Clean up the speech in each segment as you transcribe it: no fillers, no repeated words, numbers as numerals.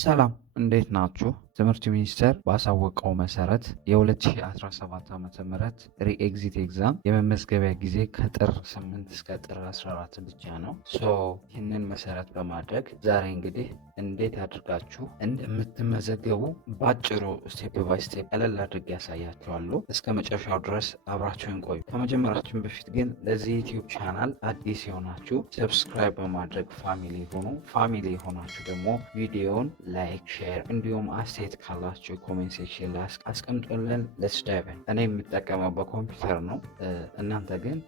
ሰላም እንዴት ናችሁ? ትምህርት ሚኒስቴር ባሳወቀው መሰረት የ2017 ዓ.ም ሪኤግዚት ኤግዛም የመመዝገቢያ ጊዜ ከጥር 8 እስከ ጥር 14 ብቻ ነው። ይህንን መሰረት በማድረግ ዛሬ እንግዲህ እንዴት አድርጋችሁ እንደምትመዘገቡ ባጭሩ ስቴፕ ባይ ስቴፕ ቀለል አድርጌ ያሳያችኋለሁ። እስከ መጨረሻው ድረስ አብራችሁን ቆዩ። ከመጀመራችን በፊት ግን ለዚህ ዩቲዩብ ቻናል አዲስ የሆናችሁ ሰብስክራይብ በማድረግ ፋሚሊ ሆኑ። ፋሚሊ የሆናችሁ ደግሞ ቪዲዮውን ላይክ፣ ሼር እንዲሁም አስተያየት ካላችሁ ኮሜንት ሴክሽን ላይ አስቀምጡልን። ሌትስ ዳይቭ ኢን። እኔ የምጠቀመው በኮምፒውተር ነው። እናንተ ግን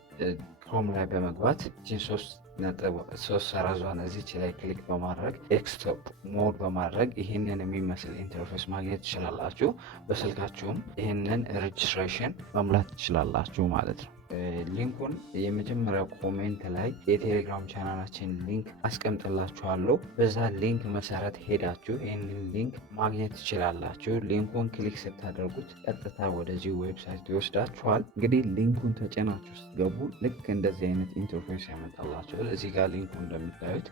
ክሮም ላይ በመግባት ሶስት ሰረዟን እዚች ላይ ክሊክ በማድረግ ዴስክቶፕ ሞድ በማድረግ ይህንን የሚመስል ኢንተርፌስ ማግኘት ትችላላችሁ። በስልካችሁም ይህንን ሬጅስትሬሽን መሙላት ትችላላችሁ ማለት ነው። ሊንኩን የመጀመሪያው ኮሜንት ላይ የቴሌግራም ቻናላችን ሊንክ አስቀምጥላችኋለሁ። በዛ ሊንክ መሰረት ሄዳችሁ ይህንን ሊንክ ማግኘት ትችላላችሁ። ሊንኩን ክሊክ ስታደርጉት ቀጥታ ወደዚህ ዌብሳይት ይወስዳችኋል። እንግዲህ ሊንኩን ተጭናችሁ ስትገቡ ልክ እንደዚህ አይነት ኢንተርፌስ ያመጣላችኋል። እዚህ ጋር ሊንኩ እንደምታዩት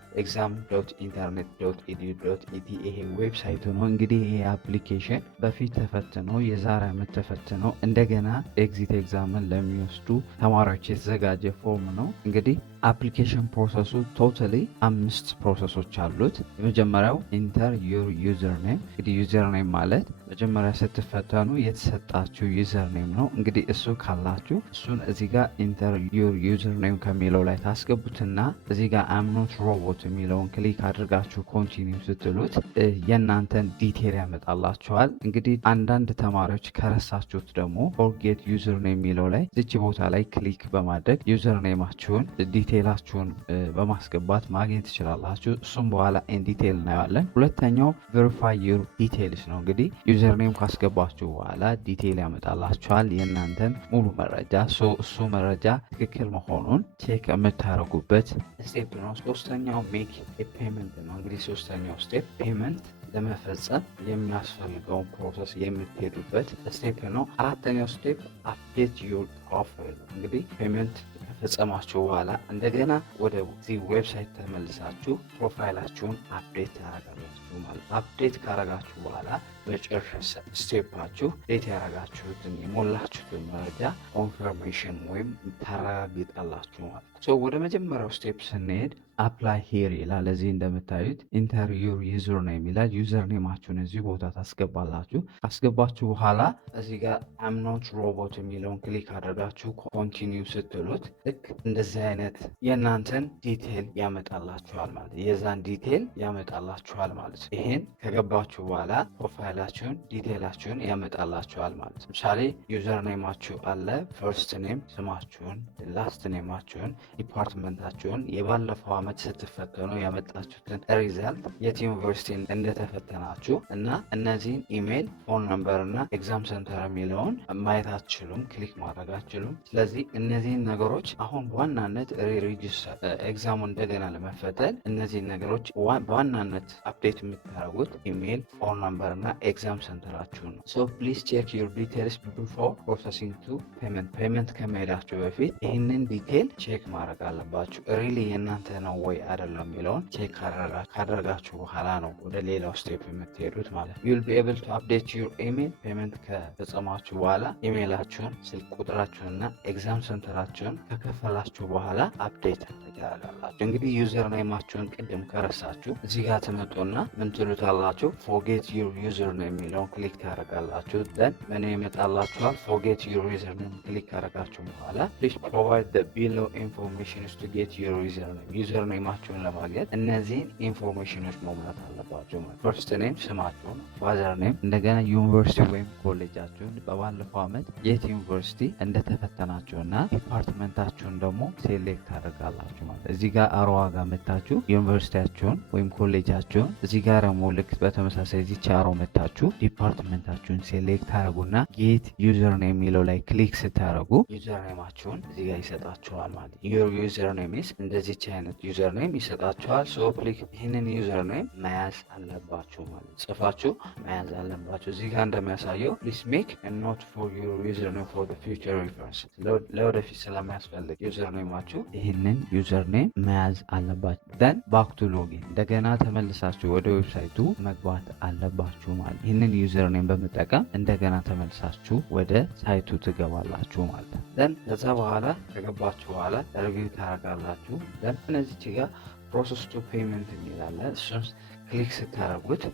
exam.internet.edu.et ይሄ ዌብሳይቱ ነው። እንግዲህ ይሄ አፕሊኬሽን በፊት ተፈትኖ የዛሬ ዓመት ተፈትኖ እንደገና ኤግዚት ኤግዛምን ለሚወስዱ ተማሪዎች የተዘጋጀ ፎርም ነው። እንግዲህ አፕሊኬሽን ፕሮሰሱ ቶታሊ 5 ፕሮሰሶች አሉት። የመጀመሪያው ኢንተር ዩር ዩዘር ኔም። እንግዲህ ዩዘር ኔም ማለት መጀመሪያ ስትፈተኑ የተሰጣችሁ ዩዘር ኔም ነው። እንግዲህ እሱ ካላችሁ እሱን እዚህ ጋር ኢንተር ዩር ዩዘር ኔም ከሚለው ላይ ታስገቡትና እዚህ ጋር አም ኖት ሮቦት የሚለውን ክሊክ አድርጋችሁ ኮንቲኒው ስትሉት የእናንተን ዲቴል ያመጣላችኋል። እንግዲህ አንዳንድ ተማሪዎች ከረሳችሁት ደግሞ ፎርጌት ዩዘር ኔም የሚለው ላይ እዚች ቦታ ላይ ክሊክ በማድረግ ዩዘር ኔማችሁን ዲቴላችሁን በማስገባት ማግኘት ትችላላችሁ። እሱም በኋላ ኢን ዲቴል እናየዋለን። ሁለተኛው ቬሪፋይ ዩር ዲቴልስ ነው። እንግዲህ ዩዘር ኔም ካስገባችሁ በኋላ ዲቴል ያመጣላችኋል የእናንተን ሙሉ መረጃ። እሱ መረጃ ትክክል መሆኑን ቼክ የምታደርጉበት ስቴፕ ነው። ሶስተኛው ሜክ ፔመንት ነው። እንግዲህ ሶስተኛው ስቴፕ ፔመንት ለመፈጸም የሚያስፈልገውን ፕሮሰስ የምትሄዱበት ስቴፕ ነው። አራተኛው ስቴፕ አፕዴት ዩር ፕሮፋይል። እንግዲህ ፔመንት ከፈጸማችሁ በኋላ እንደገና ወደዚህ ዌብሳይት ተመልሳችሁ ፕሮፋይላችሁን አፕዴት ታደርጋላችሁ ማለት። አፕዴት ካረጋችሁ በኋላ መጨረሻ ስቴፓችሁ ዴት ያረጋችሁትን የሞላችሁትን መረጃ ኮንፈርሜሽን ወይም ታረጋግጣላችሁ ማለት። ወደ መጀመሪያው ስቴፕ ስንሄድ አፕላይ ሄር ይላል። እዚህ እንደምታዩት ኢንተር ዩር ዩዘር ኔም ይላል። ዩዘር ኔማችሁን እዚህ ቦታ ታስገባላችሁ። ካስገባችሁ በኋላ እዚህ ጋር አም ኖት ሮቦት የሚለውን ክሊክ አድርጋችሁ ኮንቲኒው ስትሉት ልክ እንደዚህ አይነት የእናንተን ዲቴል ያመጣላችኋል ማለት የዛን ዲቴል ያመጣላችኋል ማለት። ይሄን ከገባችሁ በኋላ ፕሮፋይላችሁን ዲቴላችሁን ያመጣላችኋል ማለት። ለምሳሌ ዩዘር ኔማችሁ አለ፣ ፈርስት ኔም ስማችሁን፣ ላስት ኔማችሁን፣ ዲፓርትመንታችሁን፣ የባለፈው ዓመት ስትፈተኑ ያመጣችሁትን ሪዛልት፣ የት ዩኒቨርሲቲ እንደተፈተናችሁ እና እነዚህን ኢሜይል፣ ፎን ነምበር እና ኤግዛም ሴንተር የሚለውን ማየት አትችሉም፣ ክሊክ ማድረግ አትችሉም። ስለዚህ እነዚህን ነገሮች አሁን በዋናነት ሬጂስተር ኤግዛሙ እንደገና ለመፈተን እነዚህን ነገሮች በዋናነት አፕዴት የምታደርጉት ኢሜይል፣ ፎን ነምበር እና ኤግዛም ሴንተራችሁን ነው። ሶ ፕሊዝ ቼክ ዩር ዲቴልስ ቢፎር ፕሮሰሲንግ ቱ ፔመንት ከመሄዳችሁ በፊት ይህንን ዲቴል ቼክ ማድረግ አለባችሁ። ሪሊ የእናንተ ነው ወይ አይደለም የሚለውን ቼክ ካደረጋችሁ በኋላ ነው ወደ ሌላው ስቴፕ የምትሄዱት ማለት ነው። ዩል ቢ ኤብል ቱ አፕዴት ዩር ኢሜል። ፔመንት ከፈጸማችሁ በኋላ ኢሜይላችሁን፣ ስልክ ቁጥራችሁንና ኤግዛም ሴንተራችሁን ከከፈላችሁ በኋላ አፕዴት ታደርጋላችሁ። እንግዲህ ዩዘር ኔማችሁን ቅድም ከረሳችሁ እዚህ ጋር ትመጡና ምን ትሉታላችሁ? ፎርጌት ዩር ዩዘር ኔም የሚለውን ክሊክ ታደርጋላችሁ። ደን ምን ይመጣላችኋል? ፎርጌት ዩር ዩዘር ኔም ክሊክ ካደረጋችሁ በኋላ ፕሊዝ ፕሮቫይድ ዘ ቢሎ ኢንፎርሜሽንስ ቱ ጌት ዩር ዩዘር ኔም። ዩዘር ኔማችሁን ለማግኘት እነዚህን ኢንፎርሜሽኖች መሙላት አለባችሁ ማለት። ፈርስት ኔም ስማችሁን፣ ፋዘር ኔም፣ እንደገና ዩኒቨርሲቲ ወይም ኮሌጃችሁን፣ በባለፈው ዓመት የት ዩኒቨርሲቲ እንደተፈተናችሁና ዲፓርትመንታችሁን ደግሞ ሴሌክት ታደርጋላችሁ ማለት። እዚህ ጋር አሮዋ ጋር መታችሁ ዩኒቨርሲቲያችሁን ወይም ኮሌጃችሁን፣ እዚህ ጋር ደግሞ ልክ በተመሳሳይ እዚህ ቻሮ መታ ዲፓርትመንታችሁን ሴሌክት ታደርጉና ጌት ዩዘር ኔም የሚለው ላይ ክሊክ ስታደርጉ ዩዘር ኔማችሁን እዚህ ጋር ይሰጣችኋል ማለት ነው። ዩር ዩዘር ኔም እንደዚች አይነት ዩዘር ኔም ይሰጣችኋል። ሶ ይህንን ዩዘር ኔም መያዝ አለባችሁ ማለት ጽፋችሁ መያዝ አለባችሁ። እዚህ ጋር እንደሚያሳየው ፕሊስ ሜክ ኖት ፎር ዩር ዩዘር ኔም ፎር ፊውቸር ሪፈረንስ፣ ለወደፊት ስለሚያስፈልግ ዩዘር ኔማችሁ ይህንን ዩዘር ኔም መያዝ አለባችሁ። ደን ባክ ቱ ሎጊን እንደገና ተመልሳችሁ ወደ ዌብሳይቱ መግባት አለባችሁ ማለት ይህንን ዩዘር ኔም በመጠቀም እንደገና ተመልሳችሁ ወደ ሳይቱ ትገባላችሁ ማለት ነው። ደን ከዛ በኋላ ከገባችሁ በኋላ ሪቪው ታደርጋላችሁ። ደን እነዚች ጋር ፕሮሰስ ቱ ፔመንት የሚላለ እሱን ክሊክ ስታደርጉት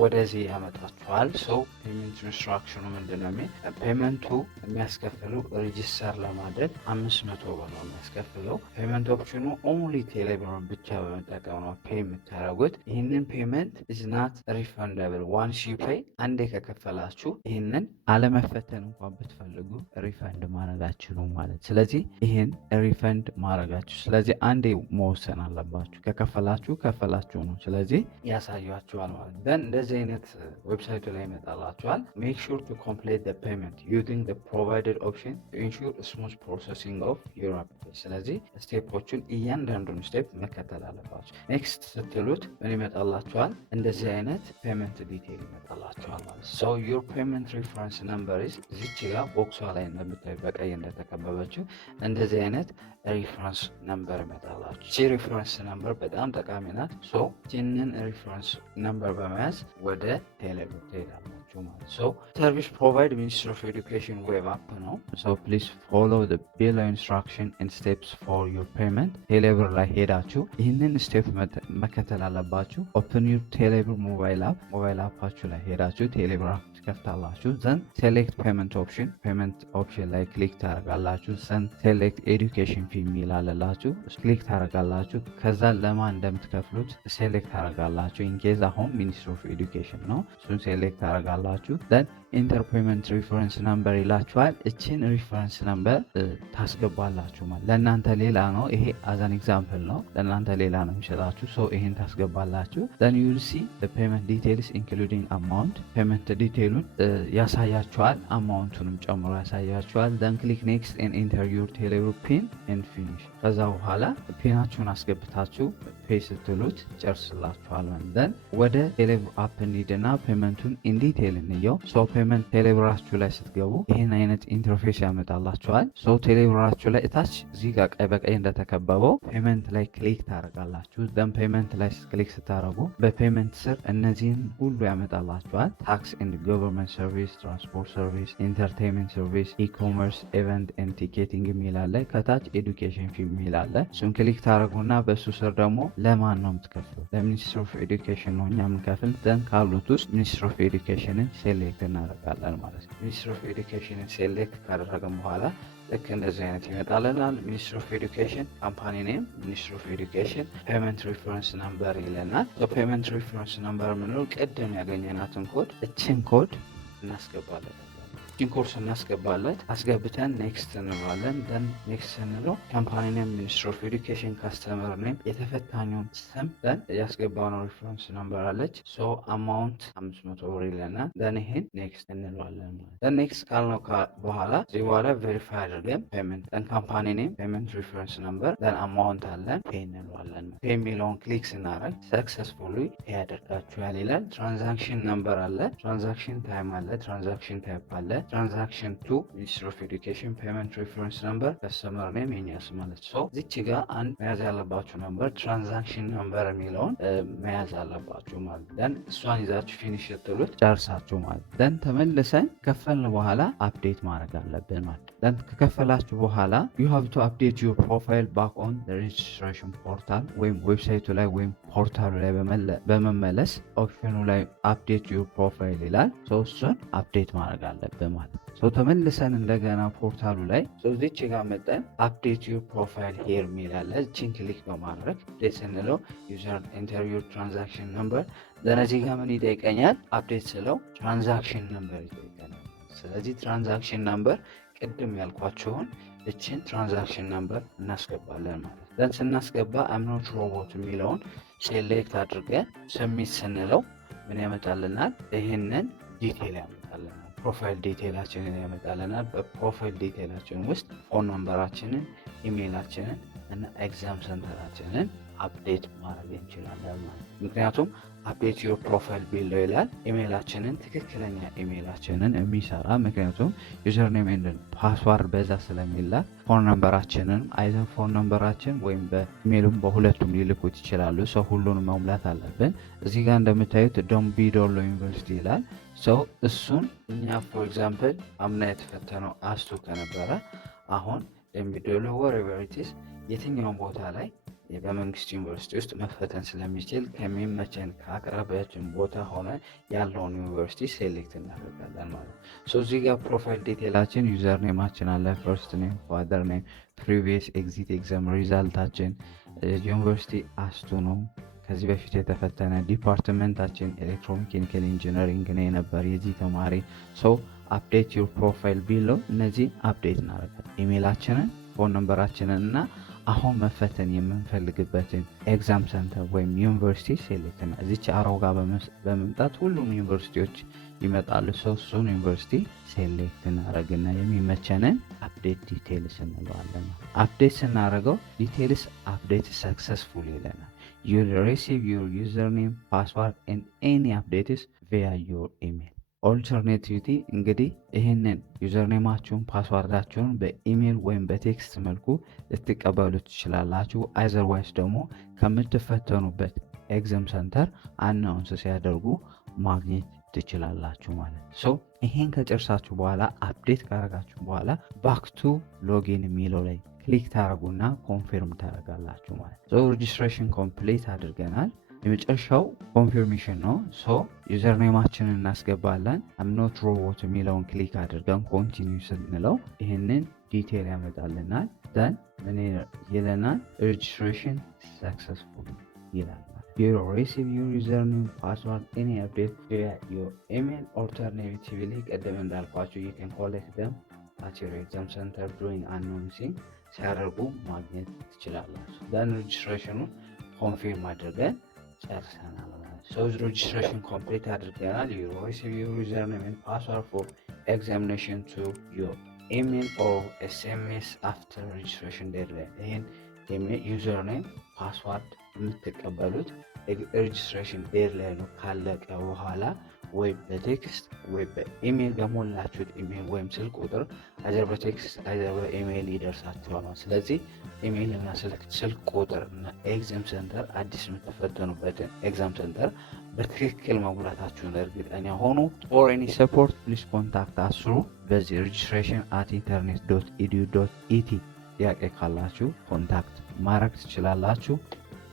ወደዚህ ያመጣችኋል። ሰው ፔመንት ኢንስትራክሽኑ ምንድነው? ፔመንቱ የሚያስከፍለው ሬጂስተር ለማድረግ 500 ብር ነው የሚያስከፍለው። ፔመንት ኦፕሽኑ ኦንሊ ቴሌብር ብቻ በመጠቀም ነው ፔይ የምታደርጉት። ይህንን ፔመንት ኢዝ ናት ሪፈንደብል ዋንስ ዩ ፔይ፣ አንዴ ከከፈላችሁ ይህንን አለመፈተን እንኳን ብትፈልጉ ሪፈንድ ማድረጋችሁ ነው ማለት። ስለዚህ ይህን ሪፈንድ ማድረጋችሁ ስለዚህ አንዴ መወሰን አለባችሁ። ከከፈላችሁ ነው። ስለዚህ ያሳያችኋል ማለት እንደዚህ አይነት ዌብሳይቱ ላይ ይመጣላችኋል። ሜክ ሹር ቱ ኮምፕሊት ዘ ፔመንት ዩዚንግ ዘ ፕሮቫይደድ ኦፕሽን ቱ ኢንሹር ስሙዝ ፕሮሰሲንግ ኦፍ ዩር አፕሊኬሽን። ስለዚህ ስቴፖቹን እያንዳንዱን ስቴፕ መከተል አለባችሁ። ኔክስት ስትሉት ምን ይመጣላችኋል? እንደዚህ አይነት ፔመንት ዲቴይል ይመጣላችኋል ማለት ሶ ዩር ፔመንት ሪፈረንስ ነምበር ኢዝ እዚች ጋር ቦክሷ ላይ እንደምታዩ በቀይ እንደተከበበችው እንደዚህ አይነት ሪፈረንስ ነምበር ይመጣላችሁ። እቺ ሪፈረንስ ነምበር በጣም ጠቃሚ ናት። ሶ ይህንን ሪፈረንስ ነምበር በመያዝ ወደ ቴሌብር ትሄዳላችሁ ማለት ሶ ሰርቪስ ፕሮቫይድ ሚኒስትሪ ኦፍ ኤዱኬሽን ዌብ አፕ ነው። ሶ ፕሊዝ ፎሎ ዘ ቢሎ ኢንስትራክሽን ኤንድ ስቴፕስ ፎር ዩር ፔመንት። ቴሌብር ላይ ሄዳችሁ ይህንን ስቴፕ መከተል አለባችሁ። ኦፕን ዩር ቴሌብር ሞባይል አፓችሁ ላይ ሄዳችሁ ቴሌብር አፕ ትከፍታላችሁ። ዘን ሴሌክት ፔመንት ኦፕሽን ላይ ክሊክ ታደርጋላችሁ። ዘን ሴሌክት ኤዱኬሽን ፊ የሚል አለላችሁ ክሊክ ታደርጋላችሁ። ከዛ ለማን እንደምትከፍሉት ሴሌክት ታደርጋላችሁ። ኢንኬዝ አሁን ሚኒስትሪ ኦፍ ኤዱኬሽን ነው። እሱን ሴሌክት ታደርጋላችሁ። ዘን ኢንተር ፔመንት ሪፈረንስ ነምበር ይላችኋል። እችን ሪፈረንስ ነምበር ታስገባላችሁ ማለት ለእናንተ ሌላ ነው። ይሄ አዛን ኤግዛምፕል ነው። ለእናንተ ሌላ ነው የሚሰጣችሁ። ሶ ይሄን ታስገባላችሁ። ዘን ዩ ሲ ፔመንት ዲቴይልስ ኢንክሉዲንግ አማውንት ፔመንት ዲቴይሉን ያሳያችኋል። አማውንቱንም ጨምሮ ያሳያችኋል። ዘን ክሊክ ኔክስት ኤንድ ኢንተር ዩር ቴሌብር ፒን ኤንድ ፊኒሽ። ከዛ በኋላ ፒናችሁን አስገብታችሁ ፔይ ስትሉት ጨርስላችኋል። ዘን ወደ ቴሌብር አፕ እንሂድና ፔመንቱን ኢን ዲቴይል እንየው። ሶ ፔመንት ቴሌብራችሁ ላይ ስትገቡ ይህን አይነት ኢንተርፌስ ያመጣላችኋል። ሶ ቴሌብራችሁ ላይ እታች እዚህ ጋር ቀይ በቀይ እንደተከበበው ፔመንት ላይ ክሊክ ታደርጋላችሁ። ዘን ፔመንት ላይ ክሊክ ስታደርጉ በፔመንት ስር እነዚህን ሁሉ ያመጣላችኋል። ታክስ ኤንድ ገቨርንመንት ሰርቪስ፣ ትራንስፖርት ሰርቪስ፣ ኢንተርቴንመንት ሰርቪስ፣ ኢኮመርስ፣ ኢቨንት ኤንድ ቲኬቲንግ የሚል አለ። ከታች ኤዱኬሽን ፊ የሚል አለ። እሱን ክሊክ ታደርጉና በሱ ስር ደግሞ ለማን ነው የምትከፍሉ? ለሚኒስትሪ ኦፍ ኤዱኬሽን ነው እኛ የምንከፍል። ዘን ካሉት ውስጥ ሚኒስትሪ ኦፍ ኤዱኬሽንን ሴሌክት እናደርጋለን ማለት ነው። ሚኒስትሪ ኦፍ ኤዱኬሽንን ሴሌክት ካደረግን በኋላ ልክ እንደዚህ አይነት ይመጣልናል። ሚኒስትሪ ኦፍ ኤዱኬሽን ካምፓኒ ኔም፣ ሚኒስትሪ ኦፍ ኤዱኬሽን ፔመንት ሪፈረንስ ነምበር ይለናል። ፔመንት ሪፈረንስ ነምበር የምንለው ቅድም ያገኘናትን ኮድ እችን ኮድ እናስገባለን። ኮርስ እናስገባለን። አስገብተን ኔክስት እንለዋለን። ደን ኔክስት እንለው ካምፓኒ ኔም፣ ሚኒስትሪ ኦፍ ኤዱኬሽን፣ ካስተመር ኔም፣ የተፈታኙን ስም፣ ደን ያስገባነው ሪፈረንስ ነምበር አለች። ሶ አማውንት 500 ብር ይለናል። ደን ይሄን ኔክስት እንለዋለን ማለት ደን ኔክስት ካልነው በኋላ እዚህ በኋላ ቬሪፋይ አድርገን ፔመንት፣ ደን ካምፓኒ ኔም፣ ፔመንት ሪፈረንስ ነምበር፣ ደን አማውንት አለን። ፔይ እንለዋለን። ፔይ የሚለውን ክሊክ ስናደርግ ሰክሰስፉሊ ፔይ ያደርጋችኋል ይላል። ትራንዛክሽን ነምበር አለ፣ ትራንዛክሽን ታይም አለ፣ ትራንዛክሽን ታይፕ አለ። ትራንዛክሽን ቱ ሚኒስትሪ ኦፍ ኤዱኬሽን ፔመንት ሪፈረንስ ነምበር ከስተመር ኔም የኛ ስም ማለት ነው። እዚች ጋር አንድ መያዝ ያለባችሁ ነምበር ትራንዛክሽን ነምበር የሚለውን መያዝ አለባችሁ ማለት ደን እሷን ይዛችሁ ፊኒሽ ስትሉት ጨርሳችሁ ማለት ደን ተመልሰን ከፈልን በኋላ አፕዴት ማድረግ አለብን ማለት ደን ከከፈላችሁ በኋላ ዩ ሃቭ ቱ አፕዴት ዩር ፕሮፋይል ባክ ኦን ሬጅስትሬሽን ፖርታል ወይም ዌብሳይቱ ላይ ወይም ፖርታሉ ላይ በመመለስ ኦፕሽኑ ላይ አፕዴት ዩር ፕሮፋይል ይላል። እሱን አፕዴት ማድረግ አለብን ማለት ተመልሰን እንደገና ፖርታሉ ላይ እዚች ጋር መጠን አፕዴት ዩር ፕሮፋይል ሄር የሚላለ እችን ክሊክ በማድረግ አፕዴት ስንለው ዩዘር ኢንተር ዩር ትራንዛክሽን ነምበር እዚህ ጋር ምን ይጠይቀኛል? አፕዴት ስለው ትራንዛክሽን ነምበር ይጠይቀናል። ስለዚህ ትራንዛክሽን ነምበር ቅድም ያልኳችሁን እችን ትራንዛክሽን ነምበር እናስገባለን ማለት ደን ስናስገባ አምኖት ሮቦት የሚለውን ሴሌክት አድርገን ሰሚት ስንለው ምን ያመጣልናል? ይህንን ዲቴል ያመጣልናል። ፕሮፋይል ዲቴላችንን ያመጣልናል። በፕሮፋይል ዲቴላችን ውስጥ ፎን ነምበራችንን፣ ኢሜይላችንን እና ኤግዛም ሰንተራችንን አፕዴት ማድረግ እንችላለን ማለት ነው። ምክንያቱም አፕዴት ዩር ፕሮፋይል ቢሎ ይላል። ኢሜይላችንን ትክክለኛ ኢሜይላችንን የሚሰራ ምክንያቱም ዩዘርኔም ኤንድ ፓስዋርድ በዛ ስለሚላክ ፎን ነምበራችንን አይዘን ፎን ነምበራችን ወይም በኢሜይሉም በሁለቱም ሊልኩት ይችላሉ። ሰው ሁሉንም መሙላት አለብን። እዚህ ጋር እንደምታዩት ዶምቢዶሎ ዩኒቨርሲቲ ይላል። ሰው እሱን እኛ ፎር ኤግዛምፕል አምና የተፈተነው አስቱ ከነበረ አሁን ዶምቢዶሎ ወሬቨሪቲስ የትኛውን ቦታ ላይ በመንግስት ዩኒቨርሲቲ ውስጥ መፈተን ስለሚችል ከሚመቸን ከአቅራቢያችን ቦታ ሆነ ያለውን ዩኒቨርሲቲ ሴሌክት እናደርጋለን ማለት ነው። እዚህ ጋር ፕሮፋይል ዲቴላችን ዩዘር ኔማችን አለ፣ ፈርስት ኔም፣ ፋደር ኔም፣ ፕሪቪየስ ኤግዚት ኤግዛም ሪዛልታችን ዩኒቨርሲቲ አስቱ ነው። ከዚህ በፊት የተፈተነ ዲፓርትመንታችን ኤሌክትሮሜካኒካል ኢንጂነሪንግ ነው የነበር የዚህ ተማሪ። አፕዴት ዩር ፕሮፋይል ቢሎ እነዚህ አፕዴት እናደርጋለን። ኢሜይላችንን፣ ፎን ነምበራችንን እና አሁን መፈተን የምንፈልግበትን ኤግዛም ሰንተር ወይም ዩኒቨርሲቲ ሴሌክት ና እዚች አሮው ጋር በመምጣት ሁሉም ዩኒቨርሲቲዎች ይመጣሉ። እሱን ዩኒቨርሲቲ ሴሌክት እናደረግና የሚመቸንን አፕዴት ዲቴልስ እንለዋለን። አፕዴት ስናደረገው ዲቴልስ አፕዴት ሰክሰስፉል ይለናል። you receive your username, password and any updates via your email. ኦልተርኔቲቪቲ እንግዲህ ይህንን ዩዘርኔማችሁን ፓስዋርዳችሁን በኢሜይል ወይም በቴክስት መልኩ ልትቀበሉ ትችላላችሁ። አይዘርዋይስ ደግሞ ከምትፈተኑበት ኤግዛም ሰንተር አናውንስ ሲያደርጉ ማግኘት ትችላላችሁ ማለት ነው። ይሄን ከጨርሳችሁ በኋላ አፕዴት ካረጋችሁ በኋላ ባክቱ ሎጊን የሚለው ላይ ክሊክ ታደርጉና ኮንፊርም ታደርጋላችሁ ማለት ነው። ሬጅስትሬሽን ኮምፕሊት አድርገናል። የመጨረሻው ኮንፊርሜሽን ነው። ዩዘርኔማችንን እናስገባለን። አምኖት ሮቦት የሚለውን ክሊክ አድርገን ኮንቲኒው ስንለው ይህንን ዲቴል ያመጣልናል። ዘን ምን ይለናል? ሬጅስትሬሽን ሰክሰስፉል ይላል። You receive your username, password, any update via your email. Alternatively, ቀደም እንዳልኳችሁ you can collect them at your exam center during announcing ሲያደርጉ ማግኘት ትችላላችሁ። ዘን ሬጅስትሬሽኑን ኮንፊርም አድርገን ጨርሰናል ማለት ነው። ሬጅስትሬሽን ኮምፕሊት አድርገናል። You receive your username and password for examination to your email or SMS after registration deadline. ይህን ዩዘርኔም ፓስዋርድ የምትቀበሉት ሬጅስትሬሽን ዴድላይኑ ካለቀ በኋላ ወይ በቴክስት ወይ በኢሜይል በሞላችሁት ኢሜይል ወይም ስልክ ቁጥር አይዘር በቴክስት አይዘር በኢሜይል ይደርሳችኋል። ስለዚህ ኢሜይል እና ስልክ ቁጥር እና ኤግዛም ሰንተር አዲስ የምትፈተኑበትን ኤግዛም ሰንተር በትክክል መሙላታችሁን እርግጠኛ ሆኑ። ፎር ኤኒ ሰፖርት ፕሊዝ ኮንታክት አስሩ በዚህ registration@internet.edu.et ጥያቄ ካላችሁ ኮንታክት ማድረግ ትችላላችሁ።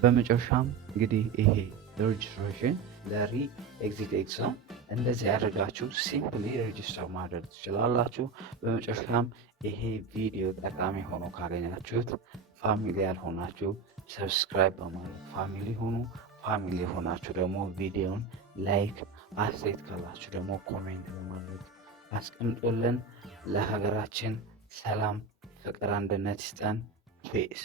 በመጨረሻም እንግዲህ ይሄ ሬጅስትሬሽን ለሪ ኤግዚት ኤግዛም እንደዚህ ያደርጋችሁ ሲምፕሊ ሬጅስተር ማድረግ ትችላላችሁ። በመጨረሻም ይሄ ቪዲዮ ጠቃሚ ሆኖ ካገኛችሁት ፋሚሊ ያልሆናችሁ ሰብስክራይብ በማድረግ ፋሚሊ ሆኑ። ፋሚሊ የሆናችሁ ደግሞ ቪዲዮን ላይክ፣ አስተያየት ካላችሁ ደግሞ ኮሜንት በማድረግ አስቀምጡልን። ለሀገራችን ሰላም፣ ፍቅር፣ አንድነት ይስጠን። ፔስ